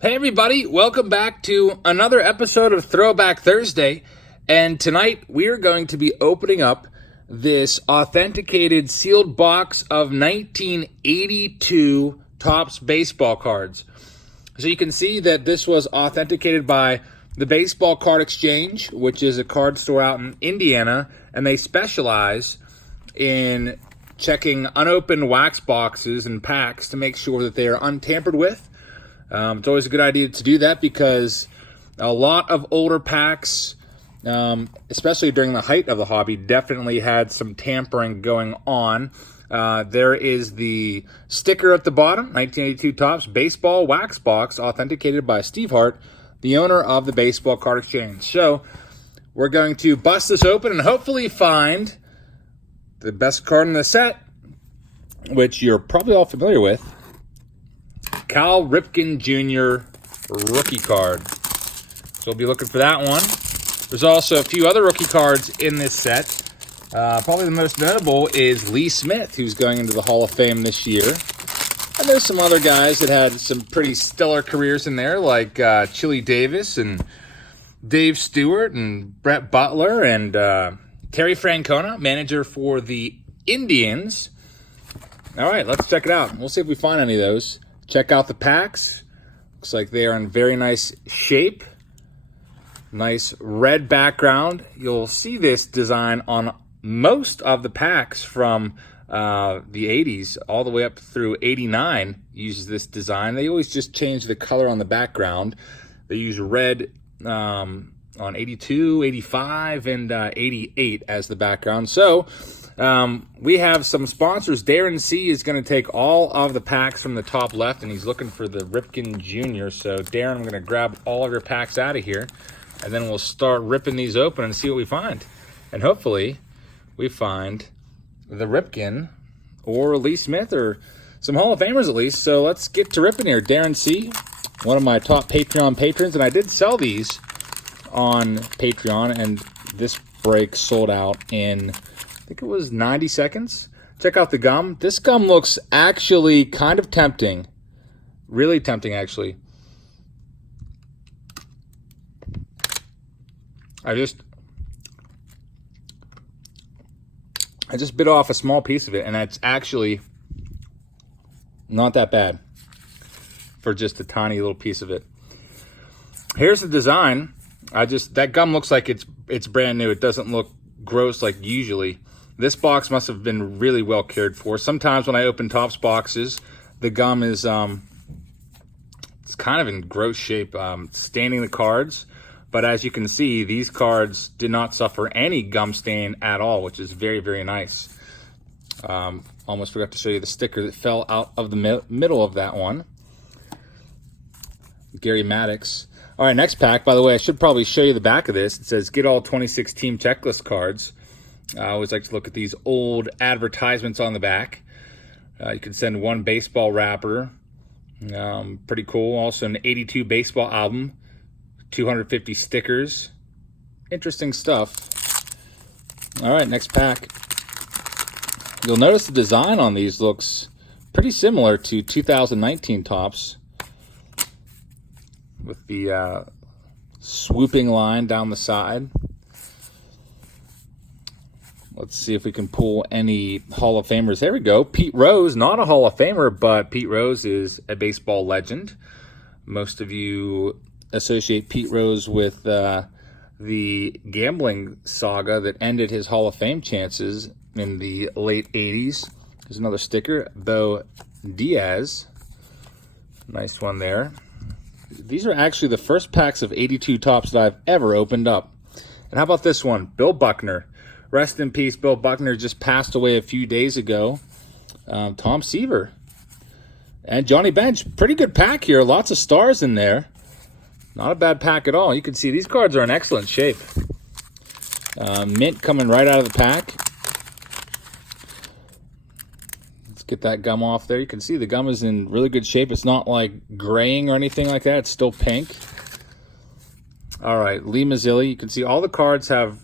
Hey everybody, welcome back to another episode of Throwback Thursday. And tonight we are going to be opening up this authenticated sealed box of 1982 Topps baseball cards. So you can see that this was authenticated by the Baseball Card Exchange, which is a card store out in Indiana, and they specialize in checking unopened wax boxes and packs to make sure that they are untampered with. It's always a good idea to do that because a lot of older packs, especially during the height of the hobby, definitely had some tampering going on. There is the sticker at the bottom, 1982 Topps Baseball Wax Box, authenticated by Steve Hart, the owner of the Baseball Card Exchange. So we're going to bust this open and hopefully find the best card in the set, which you're probably all familiar with. Cal Ripken Jr. rookie card. So we'll be looking for that one. There's also a few other rookie cards in this set. Probably the most notable is Lee Smith, who's going into the Hall of Fame this year. And there's some other guys that had some pretty stellar careers in there, like Chili Davis and Dave Stewart and Brett Butler and Terry Francona, manager for the Indians. All right, let's check it out. We'll see if we find any of those. Check out the packs. Looks like they are in very nice shape. Nice red background. You'll see this design on most of the packs from the 80s all the way up through 89 uses this design. They always just change the color on the background. They use red on 82, 85, and 88 as the background. So we have some sponsors. Darren C. is going to take all of the packs from the top left, and he's looking for the Ripken Jr. So Darren, I'm going to grab all of your packs out of here, and then we'll start ripping these open and see what we find. And hopefully we find the Ripken or Lee Smith or some Hall of Famers at least. So let's get to ripping here. Darren C., one of my top Patreon patrons, and I did sell these on Patreon, and this break sold out in, I think it was 90 seconds. Check out the gum. This gum looks actually kind of tempting. Really tempting, actually. I just bit off a small piece of it, and it's actually not that bad for just a tiny little piece of it. Here's the design. That gum looks like it's brand new. It doesn't look gross like usually. This box must have been really well cared for. Sometimes when I open Topps boxes, the gum is it's kind of in gross shape, staining the cards. But as you can see, these cards did not suffer any gum stain at all, which is very, very nice. Almost forgot to show you the sticker that fell out of the middle of that one. Gary Maddox. All right, next pack. By the way, I should probably show you the back of this. It says, get all 26 team checklist cards. I always like to look at these old advertisements on the back. You can send one baseball wrapper. Pretty cool. Also an 82 baseball album. 250 stickers. Interesting stuff. All right, next pack. You'll notice the design on these looks pretty similar to 2019 Topps, with the swooping line down the side. Let's see if we can pull any Hall of Famers. There we go. Pete Rose, not a Hall of Famer, but Pete Rose is a baseball legend. Most of you associate Pete Rose with the gambling saga that ended his Hall of Fame chances in the late 80s. There's another sticker, Bo Diaz. Nice one there. These are actually the first packs of 82 Topps that I've ever opened up. And how about this one? Bill Buckner. Rest in peace, Bill Buckner just passed away a few days ago. Tom Seaver. And Johnny Bench. Pretty good pack here. Lots of stars in there. Not a bad pack at all. You can see these cards are in excellent shape. Mint coming right out of the pack. Let's get that gum off there. You can see the gum is in really good shape. It's not like graying or anything like that. It's still pink. All right, Lee Mazzilli. You can see all the cards have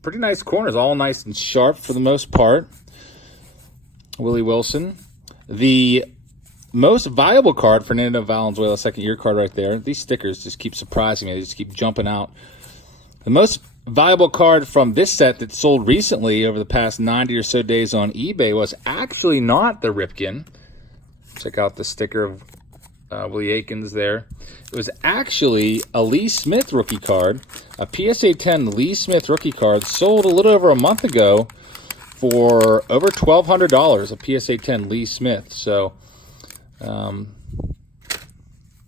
pretty nice corners, all nice and sharp for the most part. Willie Wilson. The most valuable card, Fernando Valenzuela, second-year card right there. These stickers just keep surprising me. They just keep jumping out. The most valuable card from this set that sold recently over the past 90 or so days on eBay was actually not the Ripken. Check out the sticker of Willie Aikens there. It was actually a Lee Smith rookie card, a PSA 10 Lee Smith rookie card, sold a little over a month ago for over $1,200, a PSA 10 Lee Smith. So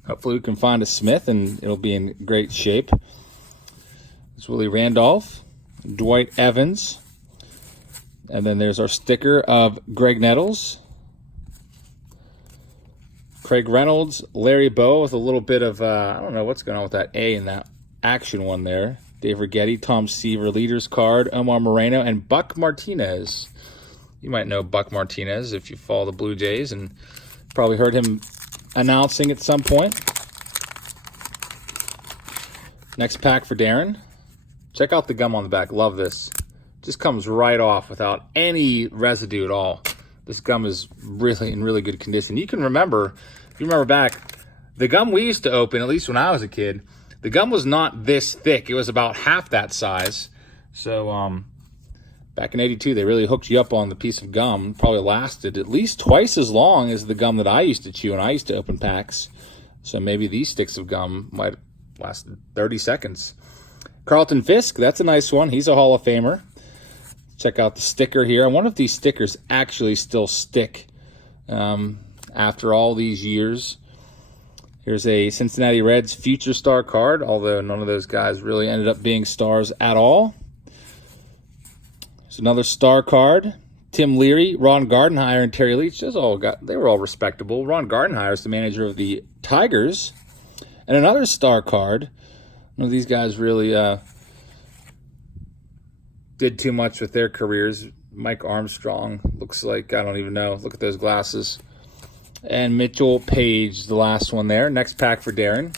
hopefully we can find a Smith and it'll be in great shape. It's Willie Randolph, Dwight Evans, and then there's our sticker of Greg Nettles, Craig Reynolds, Larry Bowe with a little bit of, I don't know what's going on with that A in that action one there. Dave Righetti, Tom Seaver, Leaders card, Omar Moreno, and Buck Martinez. You might know Buck Martinez if you follow the Blue Jays and probably heard him announcing at some point. Next pack for Darren. Check out the gum on the back. Love this. Just comes right off without any residue at all. This gum is really in really good condition. You can remember, if you remember back, the gum we used to open, at least when I was a kid, the gum was not this thick. It was about half that size. So back in '82, they really hooked you up on the piece of gum. Probably lasted at least twice as long as the gum that I used to chew when I used to open packs. So maybe these sticks of gum might last 30 seconds. Carlton Fisk, that's a nice one. He's a Hall of Famer. Check out the sticker here. I wonder if these stickers actually still stick after all these years. Here's a Cincinnati Reds future star card, although none of those guys really ended up being stars at all. There's another star card. Tim Leary, Ron Gardenhire, and Terry Leach. They were all respectable. Ron Gardenhire is the manager of the Tigers. And another star card. None of these guys really did too much with their careers. Mike Armstrong looks like, I don't even know. Look at those glasses. And Mitchell Page, the last one there. Next pack for Darren.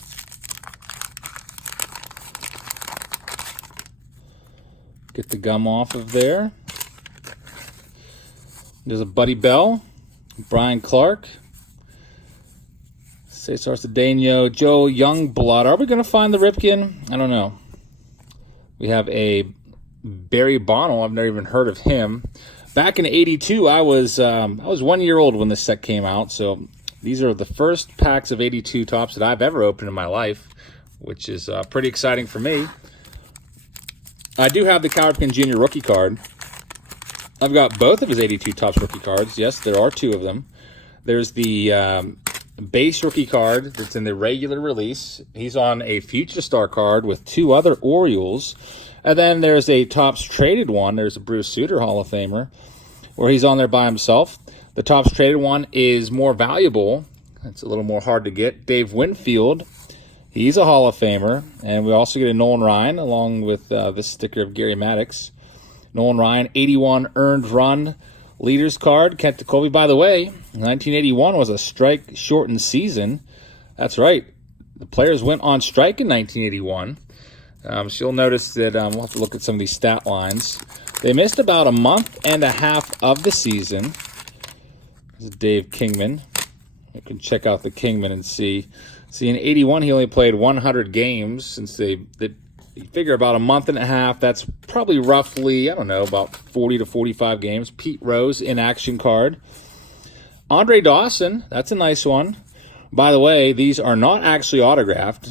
Get the gum off of there. There's a Buddy Bell, Brian Clark, Cesar Cedeno, Joe Youngblood. Are we going to find the Ripken? I don't know. We have a Barry Bonnell. I've never even heard of him. Back in '82, I was 1 year old when this set came out, so these are the first packs of '82 Topps that I've ever opened in my life, which is pretty exciting for me. I do have the Cal Ripken Jr. rookie card. I've got both of his '82 Topps rookie cards. Yes, there are two of them. There's the base rookie card that's in the regular release. He's on a future star card with two other Orioles. And then there's a Topps traded one. There's a Bruce Sutter Hall of Famer where he's on there by himself. The Topps traded one is more valuable. It's a little more hard to get. Dave Winfield, he's a Hall of Famer. And we also get a Nolan Ryan along with this sticker of Gary Maddox. Nolan Ryan, 81 earned run leaders card. Kent Tekulve, by the way, 1981 was a strike-shortened season. That's right. The players went on strike in 1981. So you'll notice that we'll have to look at some of these stat lines. They missed about a month and a half of the season. This is Dave Kingman. You can check out the Kingman and see. See, in '81, he only played 100 games. Since you figure about a month and a half, that's probably roughly, I don't know, about 40 to 45 games. Pete Rose, in-action card. Andre Dawson, that's a nice one. By the way, these are not actually autographed.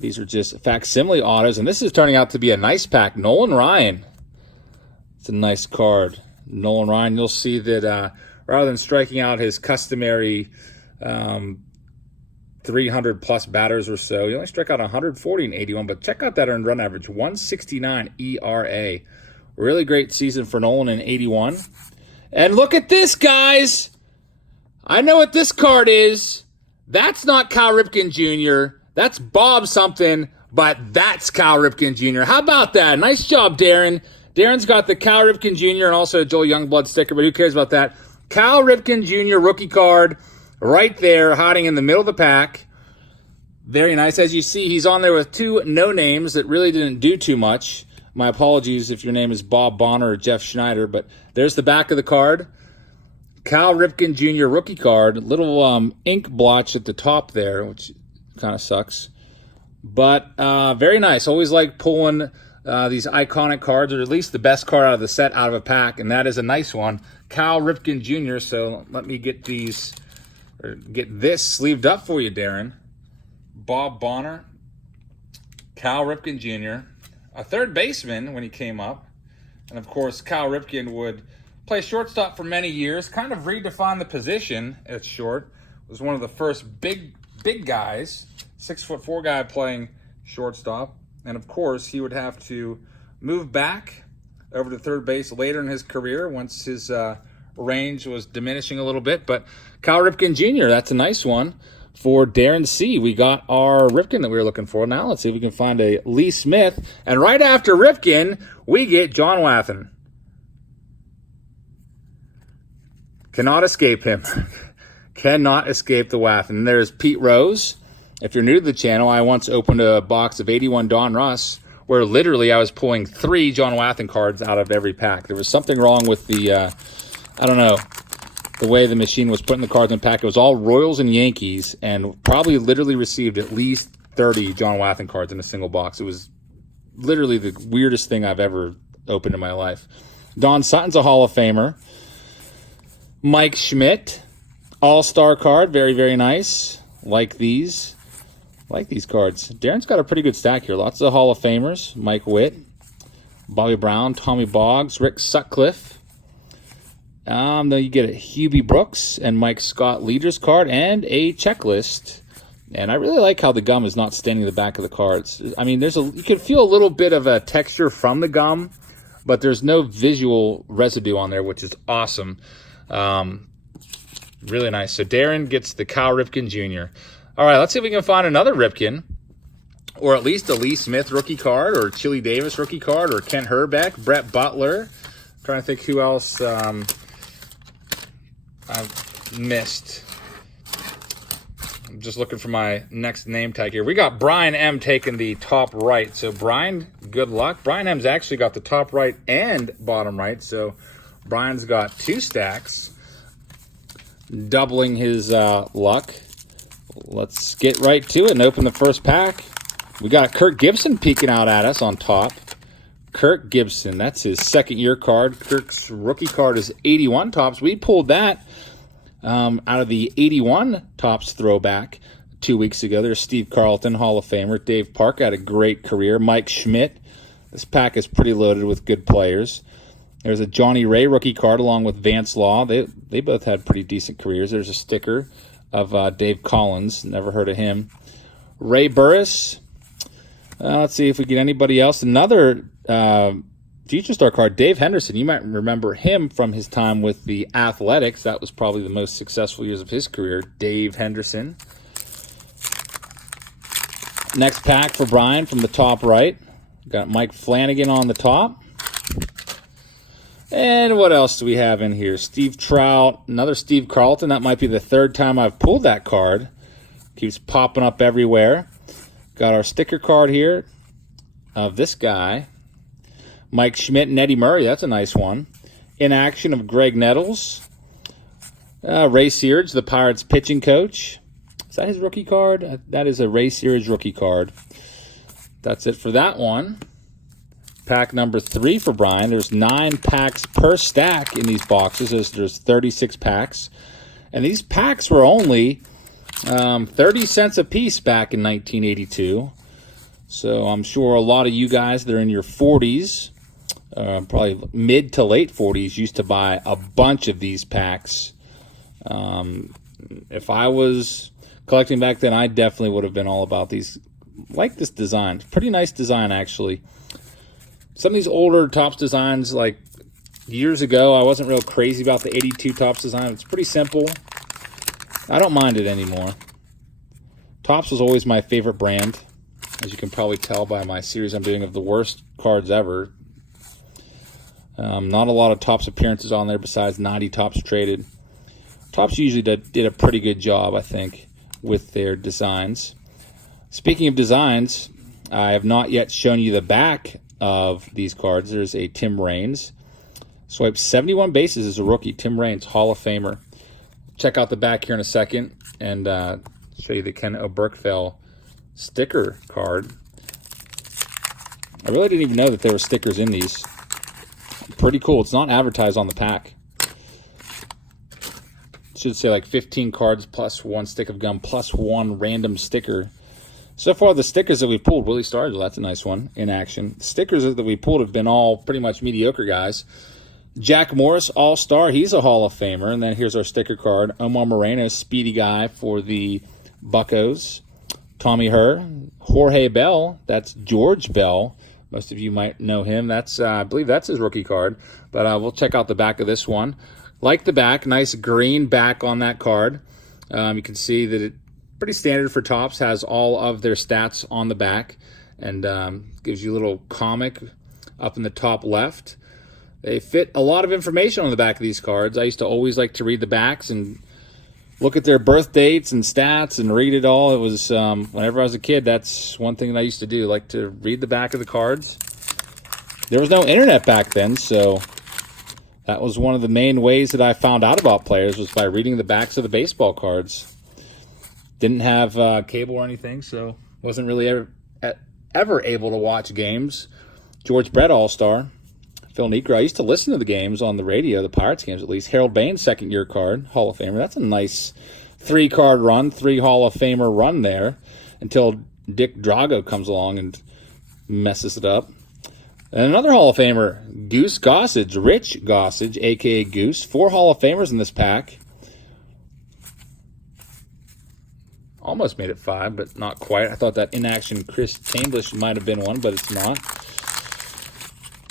These are just facsimile autos, and this is turning out to be a nice pack. Nolan Ryan. It's a nice card. Nolan Ryan, you'll see that rather than striking out his customary 300-plus batters or so, he only struck out 140 in '81, but check out that earned run average, 169 ERA. Really great season for Nolan in '81. And look at this, guys. I know what this card is. That's not Cal Ripken Jr., that's Bob something, but that's Cal Ripken Jr. How about that? Nice job, Darren. Darren's got the Cal Ripken Jr. and also a Joel Youngblood sticker, but who cares about that? Cal Ripken Jr. rookie card right there, hiding in the middle of the pack. Very nice. As you see, he's on there with two no-names that really didn't do too much. My apologies if your name is Bob Bonner or Jeff Schneider, but there's the back of the card. Cal Ripken Jr. rookie card. Little ink blotch at the top there, which kind of sucks. But very nice. Always like pulling these iconic cards, or at least the best card out of the set out of a pack, and that is a nice one. Cal Ripken Jr. So let me get these, or get this sleeved up for you, Darren. Bob Bonner, Cal Ripken Jr., a third baseman when he came up. And of course, Cal Ripken would play shortstop for many years, kind of redefined the position at short. Was one of the first big guys, 6'4" guy playing shortstop. And of course, he would have to move back over to third base later in his career once his range was diminishing a little bit. But Cal Ripken Jr., that's a nice one for Darren C. We got our Ripken that we were looking for. Now let's see if we can find a Lee Smith. And right after Ripken, we get John Wathan. Cannot escape him. Cannot escape the Wathan. And there's Pete Rose. If you're new to the channel, I once opened a box of 81 Don Russ where literally I was pulling 3 John Wathan cards out of every pack. There was something wrong with the, I don't know, the way the machine was putting the cards in the pack. It was all Royals and Yankees, and probably literally received at least 30 John Wathan cards in a single box. It was literally the weirdest thing I've ever opened in my life. Don Sutton's a Hall of Famer. Mike Schmidt, all-star card, very, very nice. Like these cards. Darren's got a pretty good stack here. Lots of Hall of Famers. Mike Witt, Bobby Brown, Tommy Boggs, Rick Sutcliffe. Then you get a Hubie Brooks and Mike Scott leaders card and a checklist. And I really like how the gum is not staining the back of the cards. I mean, you can feel a little bit of a texture from the gum, but there's no visual residue on there, which is awesome. Really nice. So Darren gets the Cal Ripken Jr. All right, let's see if we can find another Ripken, or at least a Lee Smith rookie card, or Chili Davis rookie card, or Ken Herbeck, Brett Butler. I'm trying to think who else I've missed. I'm just looking for my next name tag here. We got Brian M taking the top right. So Brian, good luck. Brian M's actually got the top right and bottom right. So Brian's got 2 stacks, doubling his luck. Let's get right to it and open the first pack. We got Kirk Gibson peeking out at us on top. Kirk Gibson, that's his second-year card. Kirk's rookie card is 81 Topps. We pulled that out of the 81 Topps throwback 2 weeks ago. There's Steve Carlton, Hall of Famer. Dave Park had a great career. Mike Schmidt. This pack is pretty loaded with good players. There's a Johnny Ray rookie card along with Vance Law. They both had pretty decent careers. There's a sticker of Dave Collins. Never heard of him. Ray Burris. Let's see if we get anybody else. Another Future Star card, Dave Henderson. You might remember him from his time with the Athletics. That was probably the most successful years of his career. Dave Henderson. Next pack for Brian from the top right. Got Mike Flanagan on the top. And what else do we have in here? Steve Trout, another Steve Carlton. That might be the 3rd time I've pulled that card. Keeps popping up everywhere. Got our sticker card here of this guy. Mike Schmidt and Eddie Murray. That's a nice one. In action of Greg Nettles. Ray Searage, the Pirates pitching coach. Is that his rookie card? That is a Ray Searage rookie card. That's it for that one. Pack number 3 for Brian. There's 9 packs per stack in these boxes. There's 36 packs. And these packs were only 30 cents a piece back in 1982. So I'm sure a lot of you guys that are in your 40s, probably mid to late 40s, used to buy a bunch of these packs. If I was collecting back then, I definitely would have been all about these. Like this design. Pretty nice design, actually. Some of these older Topps designs, like years ago, I wasn't real crazy about the 82 Topps design. It's pretty simple. I don't mind it anymore. Topps was always my favorite brand, as you can probably tell by my series I'm doing of the worst cards ever. Not a lot of Topps appearances on there besides 90 Topps traded. Topps usually did a pretty good job, I think, with their designs. Speaking of designs, I have not yet shown you the back of these cards. There's a Tim Raines. Swiped 71 bases as a rookie. Tim Raines, Hall of Famer. Check out the back here in a second and show you the Ken Oberkfell sticker card. I really didn't even know that there were stickers in these. Pretty cool. It's not advertised on the pack. It should say like 15 cards plus 1 stick of gum plus 1 random sticker. So far, the stickers that we pulled, Willie Stargell, that's a nice one in action. The stickers that we pulled have been all pretty much mediocre guys. Jack Morris, All-Star, he's a Hall of Famer. And then here's our sticker card. Omar Moreno, speedy guy for the Buccos. Tommy Herr, Jorge Bell, that's George Bell. Most of you might know him. That's I believe that's his rookie card. But we'll check out the back of this one. Like the back, nice green back on that card. You can see that it pretty standard for Topps, has all of their stats on the back, and gives you a little comic up in the top left. They fit a lot of information on the back of these cards. I used to always like to read the backs and look at their birth dates and stats and read it all. It was, whenever I was a kid, that's one thing that I used to do, like to read the back of the cards. There was no internet back then, so that was one of the main ways that I found out about players, was by reading the backs of the baseball cards. Didn't have cable or anything, so wasn't really ever able to watch games. George Brett, All-Star. Phil Niekro. I used to listen to the games on the radio, the Pirates games at least. Harold Baines, second-year card, Hall of Famer. That's a nice 3-card run, 3 Hall of Famer run there, until Dick Drago comes along and messes it up. And another Hall of Famer, Goose Gossage, Rich Gossage, a.k.a. Goose. 4 Hall of Famers in this pack. Almost made it 5, but not quite. I thought that in-action Chris Chambliss might have been one, but it's not.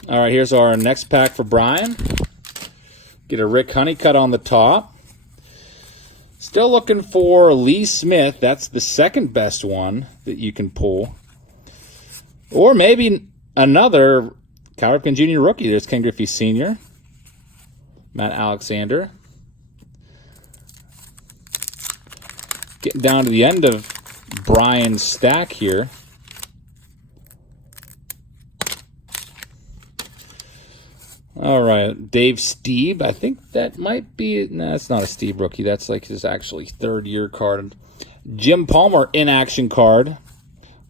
All right, here's our next pack for Brian. Get a Rick Honeycutt on the top. Still looking for Lee Smith. That's the second best one that you can pull. Or maybe another Cal Ripken Jr. rookie. There's Ken Griffey Sr., Matt Alexander. Getting down to the end of Brian's stack here. All right, Dave Stieb. I think that might be... No, it's not a Stieb rookie. That's like his actually third-year card. Jim Palmer, in-action card.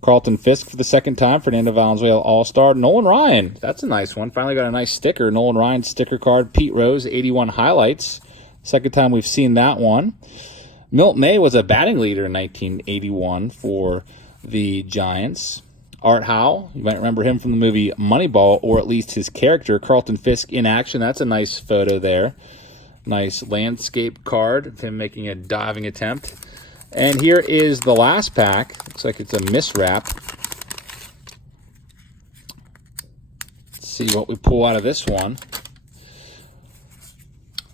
Carlton Fisk for the second time. Fernando Valenzuela, All-Star. Nolan Ryan. That's a nice one. Finally got a nice sticker. Nolan Ryan sticker card. Pete Rose, 81 highlights. Second time we've seen that one. Milt May was a batting leader in 1981 for the Giants. Art Howe, you might remember him from the movie Moneyball, or at least his character, Carlton Fisk, in action. That's a nice photo there. Nice landscape card of him making a diving attempt. And here is the last pack. Looks like it's a miswrap. Let's see what we pull out of this one.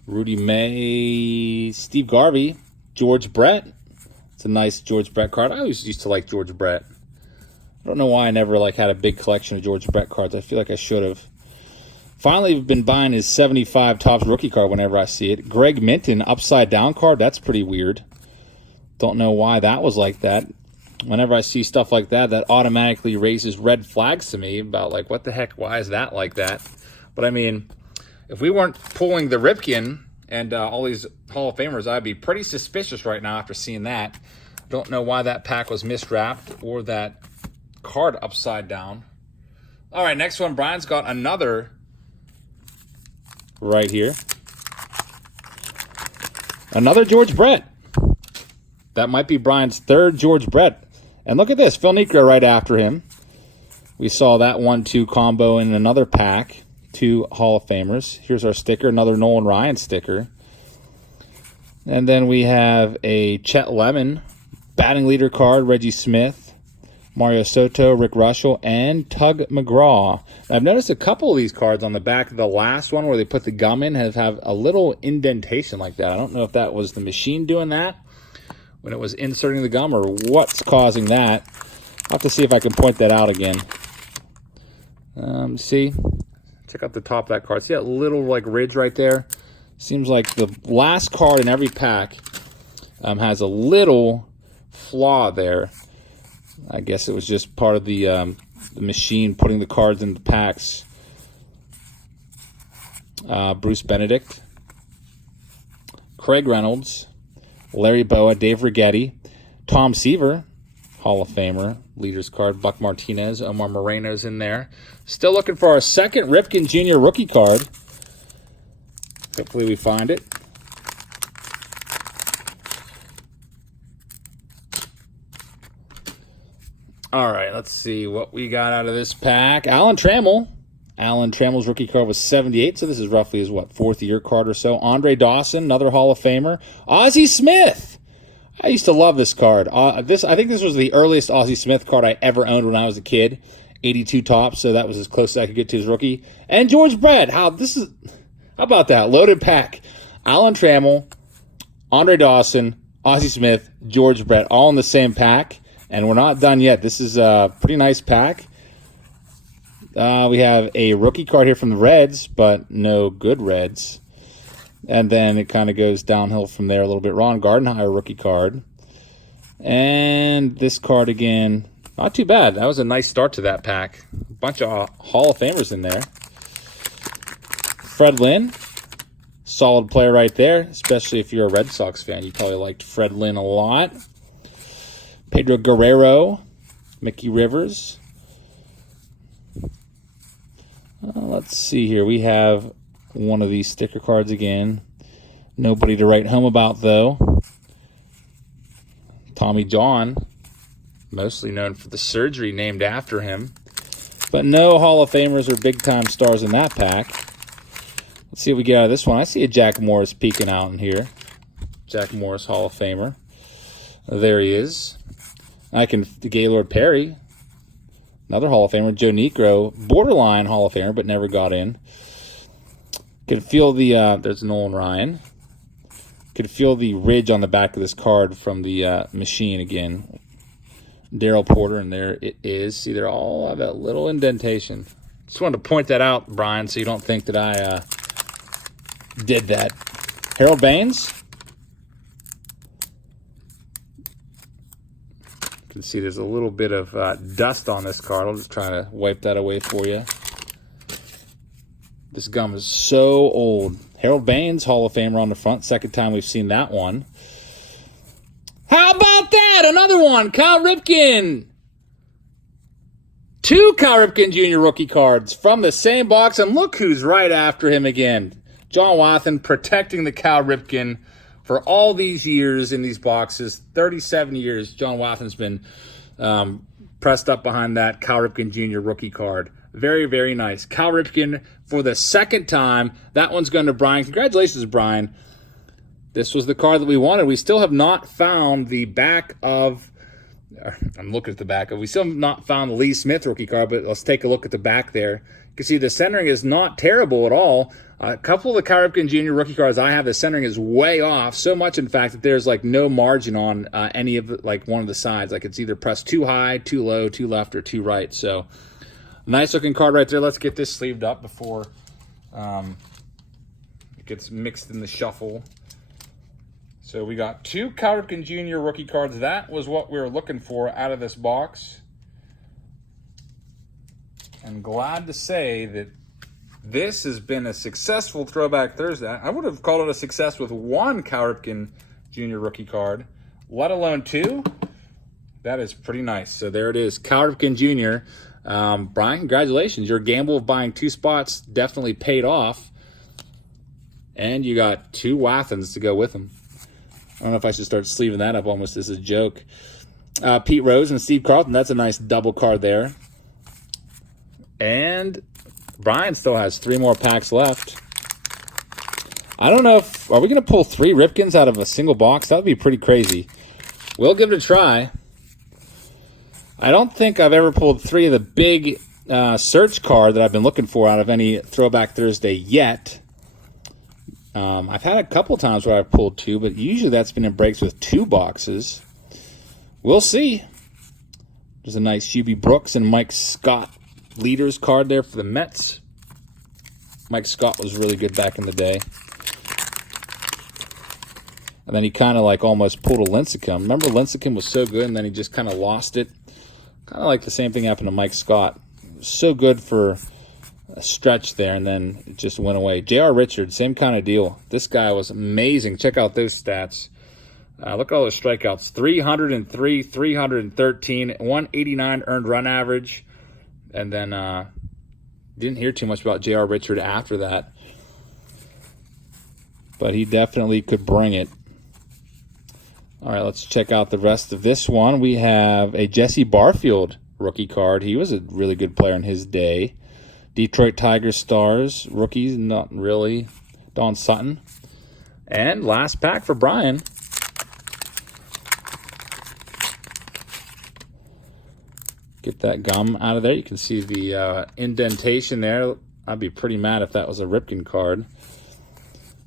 Rudy May, Steve Garvey, George Brett. It's a nice George Brett card. I always used to like George Brett. I don't know why I never had a big collection of George Brett cards. I feel like I should have. Finally, I've been buying his 75 Topps rookie card whenever I see it. Greg Minton, upside down card. That's pretty weird. Don't know why that was like that. Whenever I see stuff like that, that automatically raises red flags to me about what the heck, why is that like that? But I mean, if we weren't pulling the Ripken and all these Hall of Famers, I'd be pretty suspicious right now after seeing that. Don't know why that pack was miswrapped or that card upside down. All right, next one. Brian's got another right here. Another George Brett. That might be Brian's third George Brett. And look at this, Phil Niekro right after him. We saw that 1-2 combo in another pack. 2 Hall of Famers. Here's our sticker, another Nolan Ryan sticker. And then we have a Chet Lemon batting leader card, Reggie Smith, Mario Soto, Rick Russell, and Tug McGraw. Now, I've noticed a couple of these cards on the back of the last one where they put the gum in have a little indentation like that. I don't know if that was the machine doing that when it was inserting the gum or what's causing that. I'll have to see if I can point that out again. See? Check out the top of that card. See that little ridge right there? Seems like the last card in every pack has a little flaw there. I guess it was just part of the machine putting the cards in the packs. Bruce Benedict, Craig Reynolds, Larry Boa, Dave Righetti, Tom Seaver, Hall of Famer, leaders card, Buck Martinez, Omar Moreno's in there. Still looking for our second Ripken Jr. rookie card. Hopefully we find it. All right, let's see what we got out of this pack. Alan Trammell. Alan Trammell's rookie card was 78, so this is roughly his, fourth year card or so. Andre Dawson, another Hall of Famer. Ozzie Smith. I used to love this card. I think this was the earliest Ozzie Smith card I ever owned when I was a kid. 82 tops, so that was as close as I could get to his rookie. And George Brett. How about that? Loaded pack. Alan Trammell, Andre Dawson, Ozzie Smith, George Brett, all in the same pack. And we're not done yet. This is a pretty nice pack. We have a rookie card here from the Reds, but no good Reds. And then it kind of goes downhill from there a little bit. Ron Gardenhire rookie card. And this card again, not too bad. That was a nice start to that pack. A bunch of Hall of Famers in there. Fred Lynn, solid player right there, especially if you're a Red Sox fan. You probably liked Fred Lynn a lot. Pedro Guerrero, Mickey Rivers. Let's see here. We have one of these sticker cards again. Nobody to write home about, though. Tommy John, mostly known for the surgery named after him. But no Hall of Famers or big-time stars in that pack. Let's see what we get out of this one. I see a Jack Morris peeking out in here. Jack Morris, Hall of Famer. There he is. The Gaylord Perry, another Hall of Famer. Joe Niekro, borderline Hall of Famer, but never got in. Could feel there's Nolan Ryan. Could feel the ridge on the back of this card from the machine again. Darrell Porter, and there it is. See, they're all have that little indentation. Just wanted to point that out, Brian, so you don't think that I did that. Harold Baines. You can see there's a little bit of dust on this card. I'll just try to wipe that away for you. This gum is so old. Harold Baines, Hall of Famer on the front. Second time we've seen that one. How about that? Another one. Cal Ripken. Two Cal Ripken Jr. rookie cards from the same box. And look who's right after him again. John Wathan protecting the Cal Ripken. For all these years in these boxes, 37 years, John Wathan's been pressed up behind that Cal Ripken Jr. rookie card. Very, very nice. Cal Ripken for the second time. That one's going to Brian. Congratulations, Brian. This was the card that we wanted. We still have not found the back of... I'm looking at the back of... We still have not found the Lee Smith rookie card, but let's take a look at the back there. You can see the centering is not terrible at all. A couple of the Cal Ripken Jr. rookie cards I have, the centering is way off. So much, in fact, that there's like no margin on any of the, one of the sides. Like it's either pressed too high, too low, too left, or too right. So nice looking card right there. Let's get this sleeved up before it gets mixed in the shuffle. So we got two Cal Ripken Jr. rookie cards. That was what we were looking for out of this box. I'm glad to say that this has been a successful Throwback Thursday. I would have called it a success with one Cal Ripken Jr. rookie card, let alone two. That is pretty nice. So there it is, Cal Ripken Jr. Brian, congratulations. Your gamble of buying two spots definitely paid off. And you got two Wathans to go with them. I don't know if I should start sleeving that up almost as a joke. Pete Rose and Steve Carlton, that's a nice double card there. And Brian still has three more packs left. I don't know if... Are we going to pull three Ripkens out of a single box? That would be pretty crazy. We'll give it a try. I don't think I've ever pulled three of the big search card that I've been looking for out of any Throwback Thursday yet. I've had a couple times where I've pulled two, but usually that's been in breaks with two boxes. We'll see. There's a nice Hubie Brooks and Mike Scott leaders card there for the Mets. Mike Scott was really good back in the day. And then he kind of like almost pulled a Lincecum. Remember Lincecum was so good and then he just kind of lost it? Kind of like the same thing happened to Mike Scott. So good for a stretch there, and then it just went away. J.R. Richards, same kind of deal. This guy was amazing. Check out those stats. Look at all those strikeouts. 303, 313, 189 earned run average. And then didn't hear too much about J.R. Richard after that. But he definitely could bring it. All right, let's check out the rest of this one. We have a Jesse Barfield rookie card. He was a really good player in his day. Detroit Tigers stars, rookies, not really. Don Sutton. And last pack for Brian. Get that gum out of there. You can see the indentation there. I'd be pretty mad if that was a Ripken card.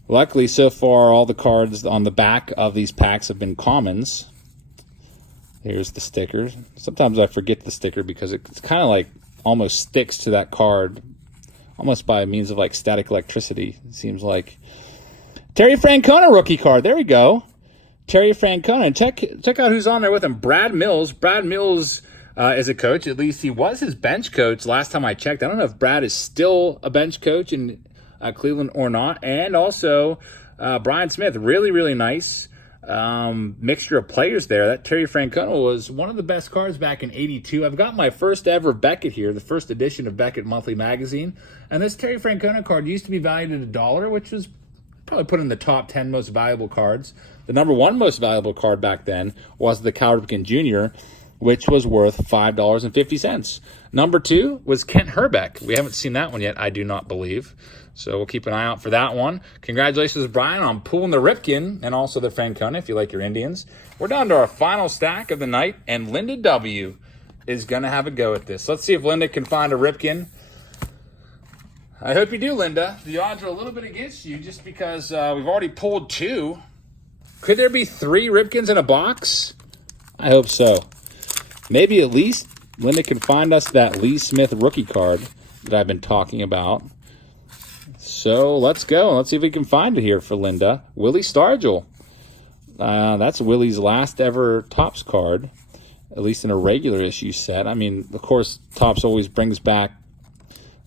Luckily, so far, all the cards on the back of these packs have been commons. Here's the sticker. Sometimes I forget the sticker because it's kind of like almost sticks to that card, almost by means of like static electricity, it seems like. Terry Francona rookie card. There we go. Terry Francona. And check out who's on there with him. Brad Mills. Brad Mills is a coach. At least he was his bench coach last time I checked. I don't know if Brad is still a bench coach in Cleveland or not. And also Brian Smith. Really, really nice mixture of players there. That Terry Francona was one of the best cards back in '82. I've got my first ever Beckett here, the first edition of Beckett Monthly Magazine. And this Terry Francona card used to be valued at $1, which was probably put in the top 10 most valuable cards. The number one most valuable card back then was the Cal Ripken Jr., which was worth $5.50. Number two was Kent Herbeck. We haven't seen that one yet, I do not believe. So we'll keep an eye out for that one. Congratulations, Brian, on pulling the Ripken and also the Francona, if you like your Indians. We're down to our final stack of the night, and Linda W. is going to have a go at this. Let's see if Linda can find a Ripken. I hope you do, Linda. The odds are a little bit against you just because we've already pulled two. Could there be 3 Ripkens in a box? I hope so. Maybe at least Linda can find us that Lee Smith rookie card that I've been talking about. So let's go. Let's see if we can find it here for Linda. Willie Stargell. That's Willie's last ever TOPPS card, at least in a regular issue set. I mean, of course, TOPPS always brings back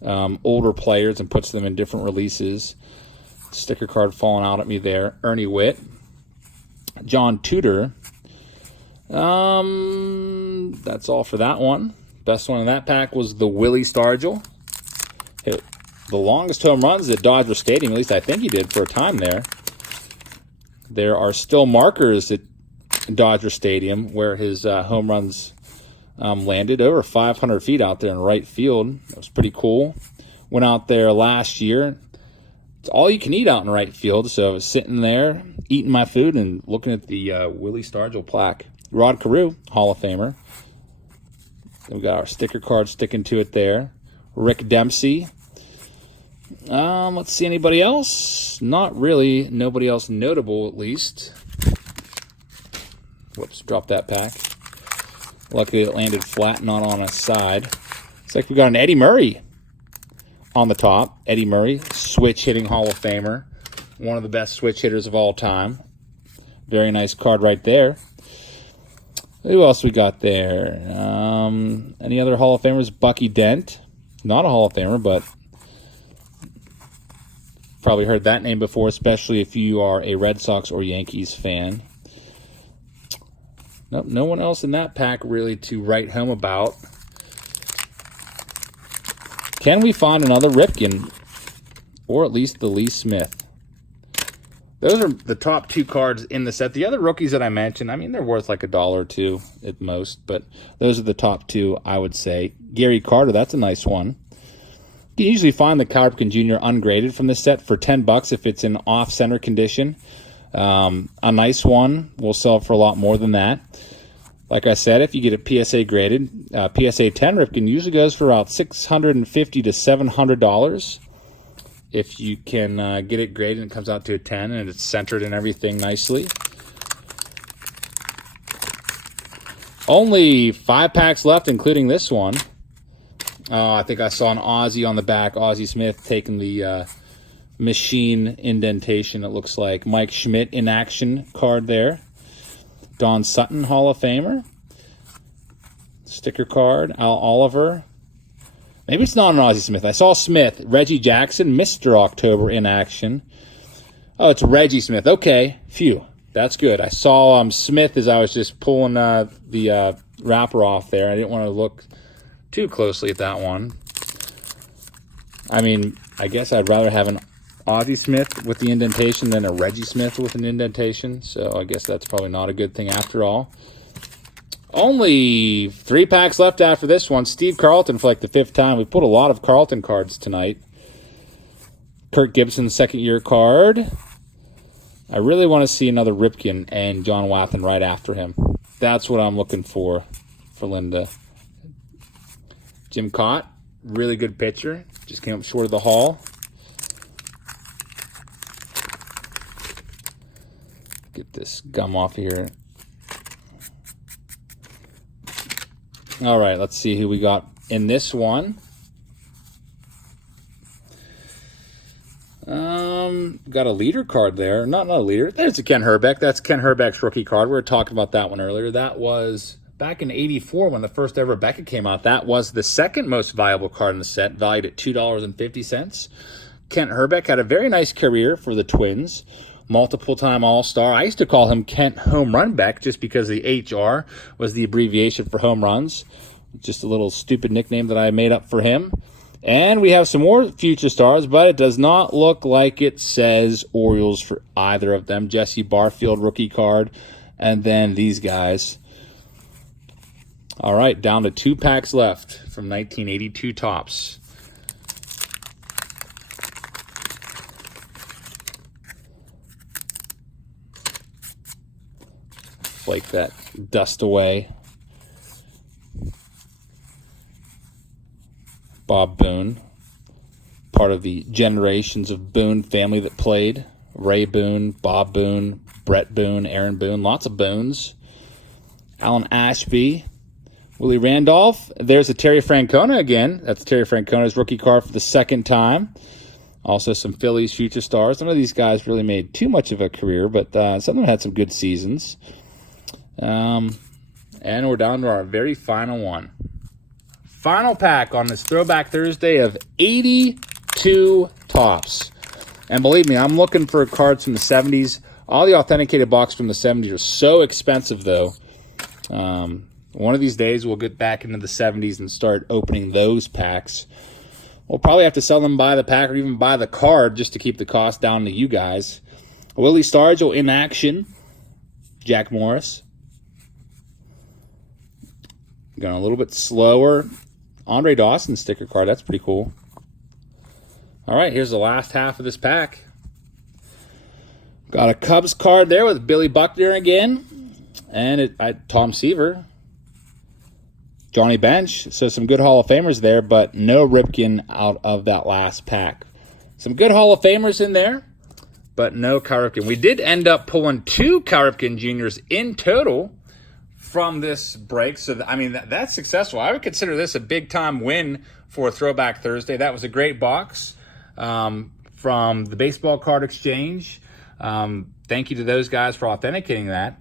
older players and puts them in different releases. Sticker card falling out at me there. Ernie Witt. John Tudor. That's all for that one. Best one in that pack was the Willie Stargell. Hit the longest home runs at Dodger Stadium, at least I think he did for a time there. There are still markers at Dodger Stadium where his home runs landed, over 500 feet out there in right field. That was pretty cool. Went out there last year. It's all you can eat out in right field, so I was sitting there eating my food and looking at the Willie Stargell plaque. Rod Carew, Hall of Famer. Then we got our sticker card sticking to it there. Rick Dempsey. Let's see, anybody else? Not really. Nobody else notable, at least. Whoops, dropped that pack. Luckily, it landed flat, not on its side. Looks like we got an Eddie Murray on the top. Eddie Murray, switch hitting Hall of Famer. One of the best switch hitters of all time. Very nice card right there. Who else we got there? Any other Hall of Famers? Bucky Dent. Not a Hall of Famer, but probably heard that name before, especially if you are a Red Sox or Yankees fan. Nope, no one else in that pack really to write home about. Can we find another Ripken? Or at least the Lee Smith? Those are the top 2 cards in the set. The other rookies that I mentioned, I mean, they're worth like $1 or $2 at most, but those are the top 2, I would say. Gary Carter, that's a nice one. You can usually find the Cal Ripken Jr. ungraded from this set for $10 if it's in off-center condition. A nice one will sell for a lot more than that. Like I said, if you get it PSA graded, PSA 10 Ripken usually goes for about $650 to $700. If you can get it graded and it comes out to a 10 and it's centered and everything nicely. Only 5 packs left, including this one. I think I saw an Ozzie on the back. Ozzie Smith taking the machine indentation, it looks like. Mike Schmidt in action card there. Don Sutton, Hall of Famer. Sticker card. Al Oliver. Maybe it's not an Ozzie Smith. I saw Smith. Reggie Jackson, Mr. October in action. Oh, it's Reggie Smith. Okay, phew. That's good. I saw Smith as I was just pulling the wrapper off there. I didn't want to look too closely at that one. I mean, I guess I'd rather have an Ozzie Smith with the indentation than a Reggie Smith with an indentation. So I guess that's probably not a good thing after all. Only 3 packs left after this one. Steve Carlton for like the 5th time. We pulled a lot of Carlton cards tonight. Kirk Gibson, second-year card. I really want to see another Ripken and John Wathan right after him. That's what I'm looking for Linda. Jim Cott, really good pitcher. Just came up short of the Hall. Get this gum off here. All right, let's see who we got in this one. Got a leader card there. Not a leader. There's a Ken Herbeck. That's Ken Herbeck's rookie card. We were talking about that one earlier. That was back in '84 when the first ever Beckett came out. That was the second most valuable card in the set, valued at $2.50. Kent Herbeck had a very nice career for the Twins. Multiple-time All-Star. I used to call him Kent Home Run Beck just because the HR was the abbreviation for home runs. Just a little stupid nickname that I made up for him. And we have some more future stars, but it does not look like it says Orioles for either of them. Jesse Barfield, rookie card, and then these guys. All right, down to 2 packs left from 1982 Topps. Flake that dust away. Bob Boone, part of the generations of Boone family that played. Ray Boone, Bob Boone, Brett Boone, Aaron Boone, lots of Boones. Alan Ashby, Willie Randolph. There's a Terry Francona again. That's Terry Francona's rookie card for the 2nd time. Also some Phillies future stars. None of these guys really made too much of a career, but some of them had some good seasons. And we're down to our very final one. Final pack on this Throwback Thursday of 82 Topps. And believe me, I'm looking for cards from the 70s. All the authenticated boxes from the 70s are so expensive, though. One of these days, we'll get back into the 70s and start opening those packs. We'll probably have to sell them by the pack or even by the card just to keep the cost down to you guys. Willie Stargell in action. Jack Morris. Going a little bit slower. Andre Dawson sticker card. That's pretty cool. All right, here's the last half of this pack. Got a Cubs card there with Billy Buckner again. And Tom Seaver. Johnny Bench. So some good Hall of Famers there, but no Ripken out of that last pack. Some good Hall of Famers in there, but no Cal Ripken. We did end up pulling 2 Cal Ripken Juniors in total from this break. So, I mean, that's successful. I would consider this a big-time win for Throwback Thursday. That was a great box from the Baseball Card Exchange. Thank you to those guys for authenticating that.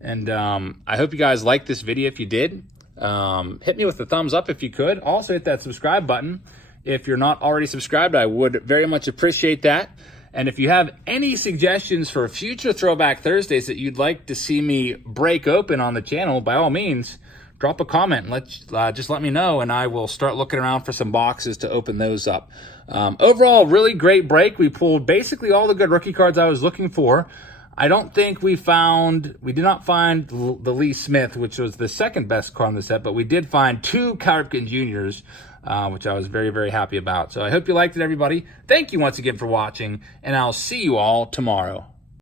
And I hope you guys liked this video. If you did, hit me with a thumbs up if you could. Also, hit that subscribe button. If you're not already subscribed, I would very much appreciate that. And if you have any suggestions for future Throwback Thursdays that you'd like to see me break open on the channel, by all means, drop a comment and just let me know, and I will start looking around for some boxes to open those up. Overall, really great break. We pulled basically all the good rookie cards I was looking for. I don't think we did not find the Lee Smith, which was the 2nd best card in the set, but we did find 2 Cal Ripken Juniors, which I was very, very happy about. So I hope you liked it, everybody. Thank you once again for watching, and I'll see you all tomorrow.